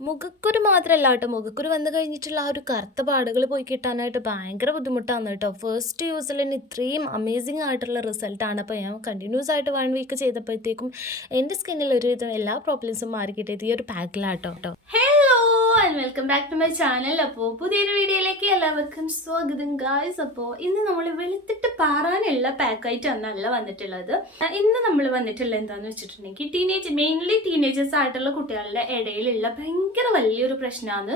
മുഖക്കുരു മാത്രമല്ല കേട്ടോ. മുഖക്കുരു വന്നു കഴിഞ്ഞിട്ടുള്ള ആ ഒരു കറുത്ത പാടുകൾ പോയി കിട്ടാനായിട്ട് ഭയങ്കര ബുദ്ധിമുട്ടാണ് കേട്ടോ. ഫസ്റ്റ് യൂസിൽ തന്നെ ഇത്രയും അമേസിങ് ആയിട്ടുള്ള റിസൾട്ടാണ് അപ്പോൾ ഞാൻ കണ്ടിന്യൂസ് ആയിട്ട് വൺ വീക്ക് ചെയ്തപ്പോഴത്തേക്കും എന്റെ സ്കിന്നിൽ ഒരു വിധം എല്ലാ പ്രോബ്ലംസും മാറി കിട്ടിയത് ഈ ഒരു പാക്കിലാട്ടോ കേട്ടോ. Hello and welcome back to my channel അപ്പോൾ പുതിയൊരു വീഡിയോയിലേക്ക് എല്ലാവർക്കും സ്വാഗതം ഗായ്സ് അപ്പോൾ ഇന്ന് നമ്മൾ വെളുത്തിട്ട് പാറാനുള്ള അന്നല്ല വന്നിട്ടുള്ളത്. ഇന്ന് നമ്മൾ വന്നിട്ടുള്ള എന്താന്ന് വെച്ചിട്ടുണ്ടെങ്കിൽ ടീനേജ് മെയിൻലി ടീനേജേഴ്സ് ആയിട്ടുള്ള കുട്ടികളുടെ ഇടയിലുള്ള ഭയങ്കര വലിയൊരു പ്രശ്നമാണ്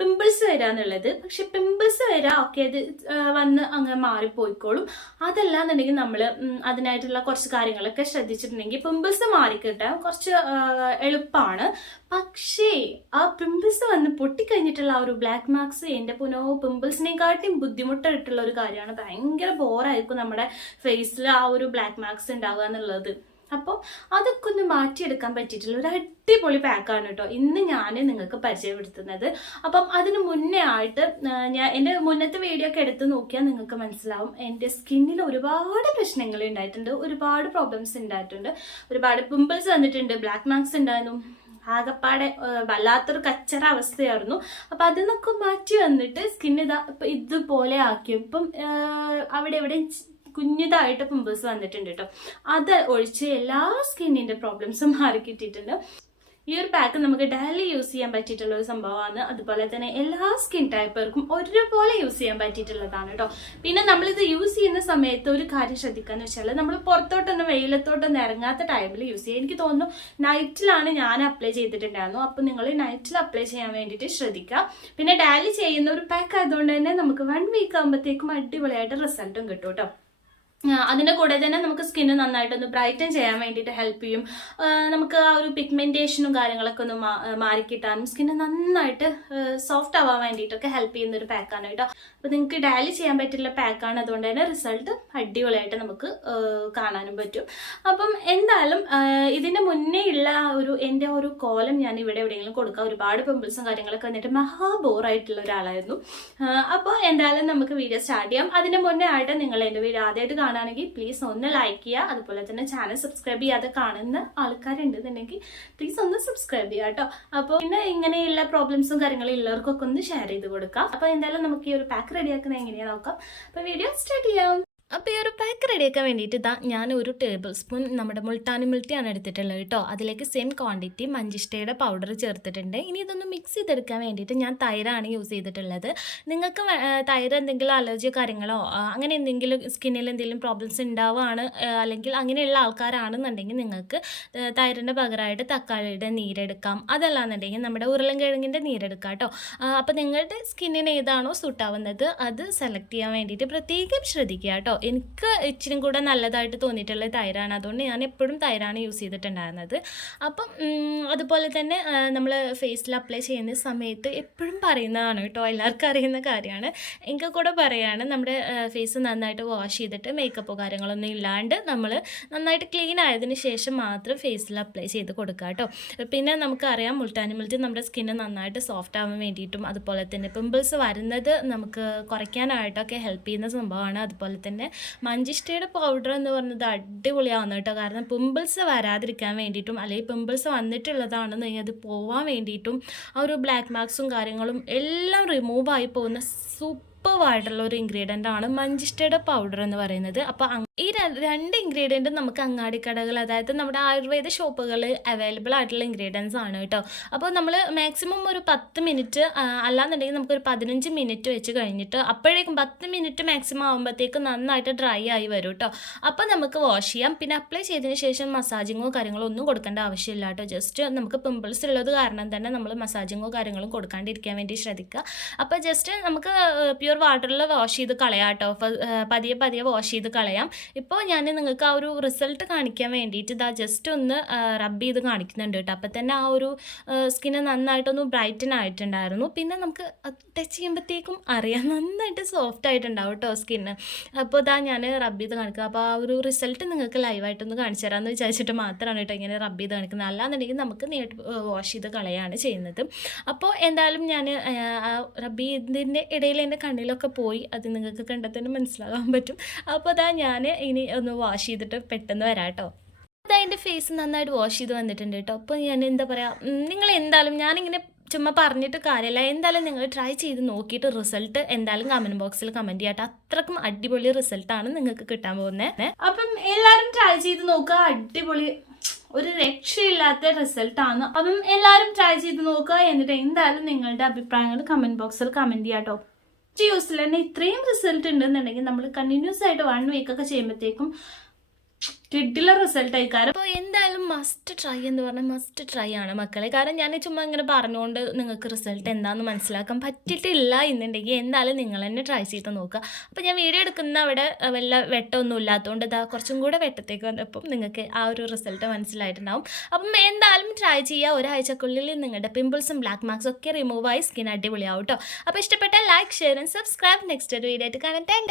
പിമ്പിൾസ് വരാന്നുള്ളത്. പക്ഷെ പിമ്പിൾസ് വരാ ഒക്കെ അത് വന്ന് അങ്ങ് മാറിപ്പോയിക്കോളും. അതല്ലാന്നുണ്ടെങ്കിൽ നമ്മൾ അതിനായിട്ടുള്ള കുറച്ച് കാര്യങ്ങളൊക്കെ ശ്രദ്ധിച്ചിട്ടുണ്ടെങ്കിൽ പിമ്പിൾസ് മാറിക്കിട്ടാൻ കുറച്ച് എളുപ്പമാണ് പക്ഷേ ആ പിമ്പിൾസ് വന്ന് പൊട്ടിക്കഴിഞ്ഞിട്ടുള്ള ആ ഒരു ബ്ലാക്ക് മാർക്സ് എന്റെ പുനോ പിമ്പിൾസിനെക്കാട്ടിയും ബുദ്ധിമുട്ടായിട്ടുള്ള ഒരു കാര്യമാണ് ഭയങ്കര ബോറായിരിക്കും നമ്മുടെ ഫേസിൽ ആ ഒരു ബ്ലാക്ക് മാർക്സ് ഉണ്ടാവുക എന്നുള്ളത്. അപ്പോൾ അതൊക്കെ ഒന്ന് മാറ്റിയെടുക്കാൻ പറ്റിയിട്ടുള്ള ഒരു അടിപൊളി പാക്കാണ് കേട്ടോ. ഇന്ന് ഞാൻ നിങ്ങൾക്ക് പരിചയപ്പെടുത്തുന്നത്. അപ്പം അതിന് മുന്നേ ആയിട്ട് ഞാൻ എന്റെ മുന്നത്തെ വീഡിയോ ഒക്കെ എടുത്ത് നോക്കിയാൽ നിങ്ങൾക്ക് മനസ്സിലാവും. എന്റെ സ്കിന്നിൽ ഒരുപാട് പ്രശ്നങ്ങൾ ഉണ്ടായിട്ടുണ്ട്. ഒരുപാട് പ്രോബ്ലംസ് ഉണ്ടായിട്ടുണ്ട്. ഒരുപാട് പിമ്പിൾസ് വന്നിട്ടുണ്ട്. ബ്ലാക്ക് മാർക്സ് ഉണ്ടായിരുന്നു. ആകപ്പാടെ വല്ലാത്തൊരു കച്ചറ അവസ്ഥയായിരുന്നു. അപ്പൊ അതിൽ നിന്നൊക്കെ മാറ്റി വന്നിട്ട് സ്കിൻ ഇതാ ഇതുപോലെ ആക്കി. ഇപ്പം അവിടെ എവിടെയും കുഞ്ഞിതായിട്ട് പിമ്പിൾസ് വന്നിട്ടുണ്ട് കേട്ടോ അത് ഒഴിച്ച് എല്ലാ സ്കിന്നിന്റെ പ്രോബ്ലംസും മാറി കിട്ടിയിട്ടുണ്ട്. ഈ ഒരു പാക്ക് നമുക്ക് ഡെയിലി യൂസ് ചെയ്യാൻ പറ്റിയിട്ടുള്ള ഒരു സംഭവമാണ്. അതുപോലെ തന്നെ എല്ലാ സ്കിൻ ടൈപ്പർക്കും ഒരുപോലെ യൂസ് ചെയ്യാൻ പറ്റിയിട്ടുള്ളതാണ് കേട്ടോ പിന്നെ നമ്മളിത് യൂസ് ചെയ്യുന്ന സമയത്ത് ഒരു കാര്യം ശ്രദ്ധിക്കാന്ന് വെച്ചാൽ നമ്മൾ പുറത്തോട്ടൊന്നും വെയിലത്തോട്ടൊന്നും ഇറങ്ങാത്ത ടൈമിൽ യൂസ് ചെയ്യുക എനിക്ക് തോന്നുന്നു നൈറ്റിലാണ് ഞാൻ അപ്ലൈ ചെയ്തിട്ടുണ്ടായിരുന്നു. അപ്പോൾ നിങ്ങൾ നൈറ്റിൽ അപ്ലൈ ചെയ്യാൻ വേണ്ടിയിട്ട് ശ്രദ്ധിക്കുക. പിന്നെ ഡെയിലി ചെയ്യുന്ന ഒരു പാക്ക് ആയതുകൊണ്ട് തന്നെ നമുക്ക് വൺ വീക്ക് ആകുമ്പോഴത്തേക്കും അടിപൊളിയായിട്ട് റിസൾട്ടും കിട്ടും കേട്ടോ ആ, അതിന്റെ കൂടെ തന്നെ നമുക്ക് സ്കിന്ന് നന്നായിട്ടൊന്ന് ബ്രൈറ്റൻ ചെയ്യാൻ വേണ്ടിയിട്ട് ഹെൽപ്പ് ചെയ്യും. നമുക്ക് ആ ഒരു പിഗ്മെന്റേഷനും കാര്യങ്ങളൊക്കെ ഒന്ന് മാറിക്കിട്ടാനും സ്കിന്ന് നന്നായിട്ട് സോഫ്റ്റ് ആവാൻ വേണ്ടിയിട്ടൊക്കെ ഹെൽപ്പ് ചെയ്യുന്ന ഒരു പാക്കാണ് കേട്ടോ. അപ്പോൾ നിങ്ങൾക്ക് ഡയലി ചെയ്യാൻ പറ്റുന്ന പാക്കാണ് അതുകൊണ്ട് തന്നെ റിസൾട്ട് അടിപൊളിയായിട്ട് നമുക്ക് കാണാനും പറ്റും. അപ്പം എന്തായാലും ഇതിന്റെ മുന്നേ ഉള്ള ഒരു എന്റെ ഒരു കോലം ഞാൻ ഇവിടെ എവിടെയെങ്കിലും കൊടുക്കാം ഒരുപാട് പിമ്പിൾസും കാര്യങ്ങളൊക്കെ വന്നിട്ട് മഹാ ബോറായിട്ടുള്ള ഒരാളായിരുന്നു. അപ്പോൾ എന്തായാലും നമുക്ക് വീഡിയോ സ്റ്റാർട്ട് ചെയ്യാം. അതിന് മുന്നേ ആയിട്ട് നിങ്ങൾ എന്റെ വീഡിയോ ആദ്യമായിട്ട് കാണുകയാണെങ്കിൽ പ്ലീസ് ഒന്ന് ലൈക്ക് ചെയ്യുക. അതുപോലെ തന്നെ ചാനൽ സബ്സ്ക്രൈബ് ചെയ്യാതെ കാണുന്ന ആൾക്കാരുണ്ടെന്നുണ്ടെങ്കിൽ പ്ലീസ് ഒന്ന് സബ്സ്ക്രൈബ് ചെയ്യുക കേട്ടോ അപ്പോൾ പിന്നെ ഇങ്ങനെയുള്ള പ്രോബ്ലംസും കാര്യങ്ങളും ഉള്ളവർക്കൊക്കെ ഒന്ന് ഷെയർ ചെയ്ത് കൊടുക്കാം. അപ്പോൾ എന്തായാലും നമുക്ക് ഈ ഒരു പാക്ക് റെഡിയാക്കുന്നത് എങ്ങനെയാണ് നോക്കാം. അപ്പോൾ വീഡിയോ സ്റ്റാർട്ട് ചെയ്യാം. അപ്പോൾ ഈ ഒരു പാക്ക് റെഡിയാക്കാൻ വേണ്ടിയിട്ട് ഇതാ ഞാൻ ഒരു ടേബിൾ സ്പൂൺ നമ്മുടെ മുൾട്ടാനി മുൾട്ടിയാണ് എടുത്തിട്ടുള്ളത് കേട്ടോ അതിലേക്ക് സെയിം ക്വാണ്ടിറ്റി മഞ്ചിഷ്ടയുടെ പൗഡർ ചേർത്തിട്ടുണ്ട്. ഇനി ഇതൊന്ന് മിക്സ് ചെയ്തെടുക്കാൻ വേണ്ടിയിട്ട് ഞാൻ തൈരാണ് യൂസ് ചെയ്തിട്ടുള്ളത്. നിങ്ങൾക്ക് തൈര് എന്തെങ്കിലും അലർജിയോ കാര്യങ്ങളോ അങ്ങനെ എന്തെങ്കിലും സ്കിന്നിൽ എന്തെങ്കിലും പ്രോബ്ലംസ് ഉണ്ടാവുകയാണ് അല്ലെങ്കിൽ അങ്ങനെയുള്ള ആൾക്കാരാണെന്നുണ്ടെങ്കിൽ നിങ്ങൾക്ക് തൈരിന്റെ പകരമായിട്ട് തക്കാളിയുടെ നീരെടുക്കാം. അതല്ലാന്നുണ്ടെങ്കിൽ നമ്മുടെ ഉരുളൻകിഴങ്ങിന്റെ നീരെടുക്കാം കേട്ടോ അപ്പോൾ നിങ്ങളുടെ സ്കിന്നിന് ഏതാണോ സൂട്ടാവുന്നത് അത് സെലക്ട് ചെയ്യാൻ വേണ്ടിയിട്ട് പ്രത്യേകം ശ്രദ്ധിക്കുക കേട്ടോ എനിക്ക് ഇച്ചിരി കൂടെ നല്ലതായിട്ട് തോന്നിയിട്ടുള്ള തൈരാണ്. അതുകൊണ്ട് ഞാൻ എപ്പോഴും തൈരാണ് യൂസ് ചെയ്തിട്ടുണ്ടായിരുന്നത്. അപ്പം അതുപോലെ തന്നെ നമ്മൾ ഫേസിൽ അപ്ലൈ ചെയ്യുന്ന സമയത്ത് എപ്പോഴും പറയുന്നതാണ് കേട്ടോ എല്ലാവർക്കും അറിയുന്ന കാര്യമാണ്. എനിക്ക് കൂടെ പറയുകയാണ് നമ്മുടെ ഫേസ് നന്നായിട്ട് വാഷ് ചെയ്തിട്ട് മേക്കപ്പോ കാര്യങ്ങളൊന്നും ഇല്ലാണ്ട് നമ്മൾ നന്നായിട്ട് ക്ലീൻ ആയതിനു ശേഷം മാത്രം ഫേസിൽ അപ്ലൈ ചെയ്ത് കൊടുക്കുക കേട്ടോ. പിന്നെ നമുക്കറിയാം മുൾട്ടാനി മുൾട്ടി നമ്മുടെ സ്കിന്ന് നന്നായിട്ട് സോഫ്റ്റ് ആവാൻ വേണ്ടിയിട്ടും അതുപോലെ തന്നെ പിമ്പിൾസ് വരുന്നത് നമുക്ക് കുറയ്ക്കാനായിട്ടൊക്കെ ഹെൽപ്പ് ചെയ്യുന്ന സംഭവമാണ്. അതുപോലെ തന്നെ മഞ്ചിഷ്ടയുടെ പൗഡർ എന്ന് പറയുന്നത് അടിപൊളിയാവുന്നു കേട്ടോ. കാരണം പിമ്പിൾസ് വരാതിരിക്കാൻ വേണ്ടിയിട്ടും അല്ലെങ്കിൽ പിമ്പിൾസ് വന്നിട്ടുള്ളതാണെന്നുണ്ടെങ്കിൽ അത് പോവാൻ വേണ്ടിയിട്ടും ആ ഒരു ബ്ലാക്ക് മാർക്സും കാര്യങ്ങളും എല്ലാം റിമൂവ് ആയി പോകുന്ന സൂപ്പറായിട്ടുള്ള ഒരു ഇൻഗ്രീഡിയന്റ് ആണ് മഞ്ചിഷ്ടയുടെ പൗഡർ എന്ന് പറയുന്നത്. അപ്പോൾ ഈ രണ്ട് ഇൻഗ്രീഡിയന്റും നമുക്ക് അങ്ങാടി കടകൾ അതായത് നമ്മുടെ ആയുർവേദ ഷോപ്പുകൾ അവൈലബിൾ ആയിട്ടുള്ള ഇൻഗ്രീഡിയൻസ് ആണ് കേട്ടോ അപ്പോൾ നമ്മൾ മാക്സിമം ഒരു പത്ത് മിനിറ്റ് അല്ലാന്നുണ്ടെങ്കിൽ നമുക്കൊരു പതിനഞ്ച് മിനിറ്റ് വെച്ച് കഴിഞ്ഞിട്ട് അപ്പോഴേക്കും പത്ത് മിനിറ്റ് മാക്സിമം ആകുമ്പോഴത്തേക്കും നന്നായിട്ട് ഡ്രൈ ആയി വരും കേട്ടോ അപ്പോൾ നമുക്ക് വാഷ് ചെയ്യാം. പിന്നെ അപ്ലൈ ചെയ്തതിന് ശേഷം മസാജിങ്ങോ കാര്യങ്ങളോ ഒന്നും കൊടുക്കേണ്ട ആവശ്യമില്ല കേട്ടോ ജസ്റ്റ് നമുക്ക് പിമ്പിൾസ് ഉള്ളത് കാരണം തന്നെ നമ്മൾ മസാജിങ്ങോ കാര്യങ്ങളും കൊടുക്കാണ്ടിരിക്കാൻ വേണ്ടി ശ്രദ്ധിക്കുക. അപ്പോൾ ജസ്റ്റ് നമുക്ക് പ്യുവർ വാട്ടറിൽ വാഷ് ചെയ്ത് കളയാം കേട്ടോ പതിയെ പതിയെ വാഷ് ചെയ്ത് കളയാം. ഇപ്പോൾ ഞാൻ നിങ്ങൾക്ക് ആ ഒരു റിസൾട്ട് കാണിക്കാൻ വേണ്ടിയിട്ട് ഇതാ ജസ്റ്റ് ഒന്ന് റബ്ബ് ചെയ്ത് കാണിക്കുന്നുണ്ട് കേട്ടോ. അപ്പോൾ തന്നെ ആ ഒരു സ്കിന്ന് നന്നായിട്ടൊന്ന് ബ്രൈറ്റൻ ആയിട്ടുണ്ടായിരുന്നു. പിന്നെ നമുക്ക് ടച്ച് ചെയ്യുമ്പോഴത്തേക്കും അറിയാം നന്നായിട്ട് സോഫ്റ്റ് ആയിട്ടുണ്ടാവും കേട്ടോ സ്കിന്ന് അപ്പോൾ ഇതാ ഞാൻ റബ്ബ് ചെയ്ത് കാണിക്കുക അപ്പോൾ ആ ഒരു റിസൾട്ട് നിങ്ങൾക്ക് ലൈവായിട്ടൊന്ന് കാണിച്ചു തരാമെന്ന് വിചാരിച്ചിട്ട് മാത്രമാണ് കേട്ടോ ഇങ്ങനെ റബ്ബ് ചെയ്ത് കാണിക്കുന്നത്. അല്ലാന്നുണ്ടെങ്കിൽ നമുക്ക് നേരിട്ട് വാഷ് ചെയ്ത് കളയാണ് ചെയ്യുന്നത്. അപ്പോൾ എന്തായാലും ഞാൻ റബ്ബ് ചെയ്തതിന്റെ ഇടയിൽ എന്റെ കണ്ണിലൊക്കെ പോയി. അത് നിങ്ങൾക്ക് കണ്ടെത്തന്നെ തന്നെ മനസ്സിലാകാൻ പറ്റും. അപ്പോൾ അതാ ഞാൻ ഇനി ഒന്ന് വാഷ് ചെയ്തിട്ട് പെട്ടെന്ന് വരാം കേട്ടോ ഇതാ എന്റെ ഫേസ് നന്നായിട്ട് വാഷ് ചെയ്ത് വന്നിട്ടുണ്ട് കേട്ടോ. അപ്പോൾ ഞാൻ എന്താ പറയുക നിങ്ങൾ എന്തായാലും ഞാനിങ്ങനെ ചുമ്മാ പറഞ്ഞിട്ട് കാര്യമില്ല എന്തായാലും നിങ്ങൾ ട്രൈ ചെയ്ത് നോക്കിയിട്ട് റിസൾട്ട് എന്തായാലും കമന്റ് ബോക്സിൽ കമന്റ് ചെയ്യട്ടെ. അത്രക്കും അടിപൊളി റിസൾട്ടാണ് നിങ്ങൾക്ക് കിട്ടാൻ പോകുന്നത് അപ്പം എല്ലാവരും ട്രൈ ചെയ്ത് നോക്കുക അടിപൊളി ഒരു രക്ഷയില്ലാത്ത റിസൾട്ടാണ് അപ്പം എല്ലാവരും ട്രൈ ചെയ്ത് നോക്കുക എന്നിട്ട് എന്തായാലും നിങ്ങളുടെ അഭിപ്രായങ്ങൾ കമന്റ് ബോക്സിൽ കമന്റ് ചെയ്യാട്ടോ. യൂസിൽ തന്നെ ഇത്രയും റിസൾട്ട് ഉണ്ടെന്നുണ്ടെങ്കിൽ നമ്മൾ കണ്ടിന്യൂസ് ആയിട്ട് വൺ വീക്ക് ഒക്കെ ചെയ്യുമ്പോഴത്തേക്കും കിഡിലെ റിസൾട്ട് ആയിക്കാരം അപ്പോൾ എന്തായാലും മസ്റ്റ് ട്രൈ എന്ന് പറഞ്ഞാൽ മസ്റ്റ് ട്രൈ ആണ് മക്കളെ. കാരണം ഞാൻ ചുമ്മാ ഇങ്ങനെ പറഞ്ഞുകൊണ്ട് നിങ്ങൾക്ക് റിസൾട്ട് എന്താണെന്ന് മനസ്സിലാക്കാൻ പറ്റിയിട്ടില്ല എന്നുണ്ടെങ്കിൽ എന്തായാലും നിങ്ങൾ തന്നെ ട്രൈ ചെയ്ത് നോക്കുക. അപ്പോൾ ഞാൻ വീഡിയോ എടുക്കുന്ന അവിടെ വല്ല വെട്ടമൊന്നും ഇല്ലാത്തതുകൊണ്ട് ഇതാ കുറച്ചും കൂടെ വെട്ടത്തേക്ക് വന്നപ്പം നിങ്ങൾക്ക് ആ ഒരു റിസൾട്ട് മനസ്സിലായിട്ടുണ്ടാവും. അപ്പം എന്തായാലും ട്രൈ ചെയ്യുക. ഒരാഴ്ചക്കുള്ളിൽ നിങ്ങളുടെ പിമ്പിൾസും ബ്ലാക്ക് മാർക്സും ഒക്കെ റിമൂവ് ആയി സ്കിൻ അടിപൊളിയാവും കേട്ടോ അപ്പോൾ ഇഷ്ടപ്പെട്ട like share and subscribe next ഒരു വീഡിയോ ആയിട്ട് കാണാൻ താങ്ക്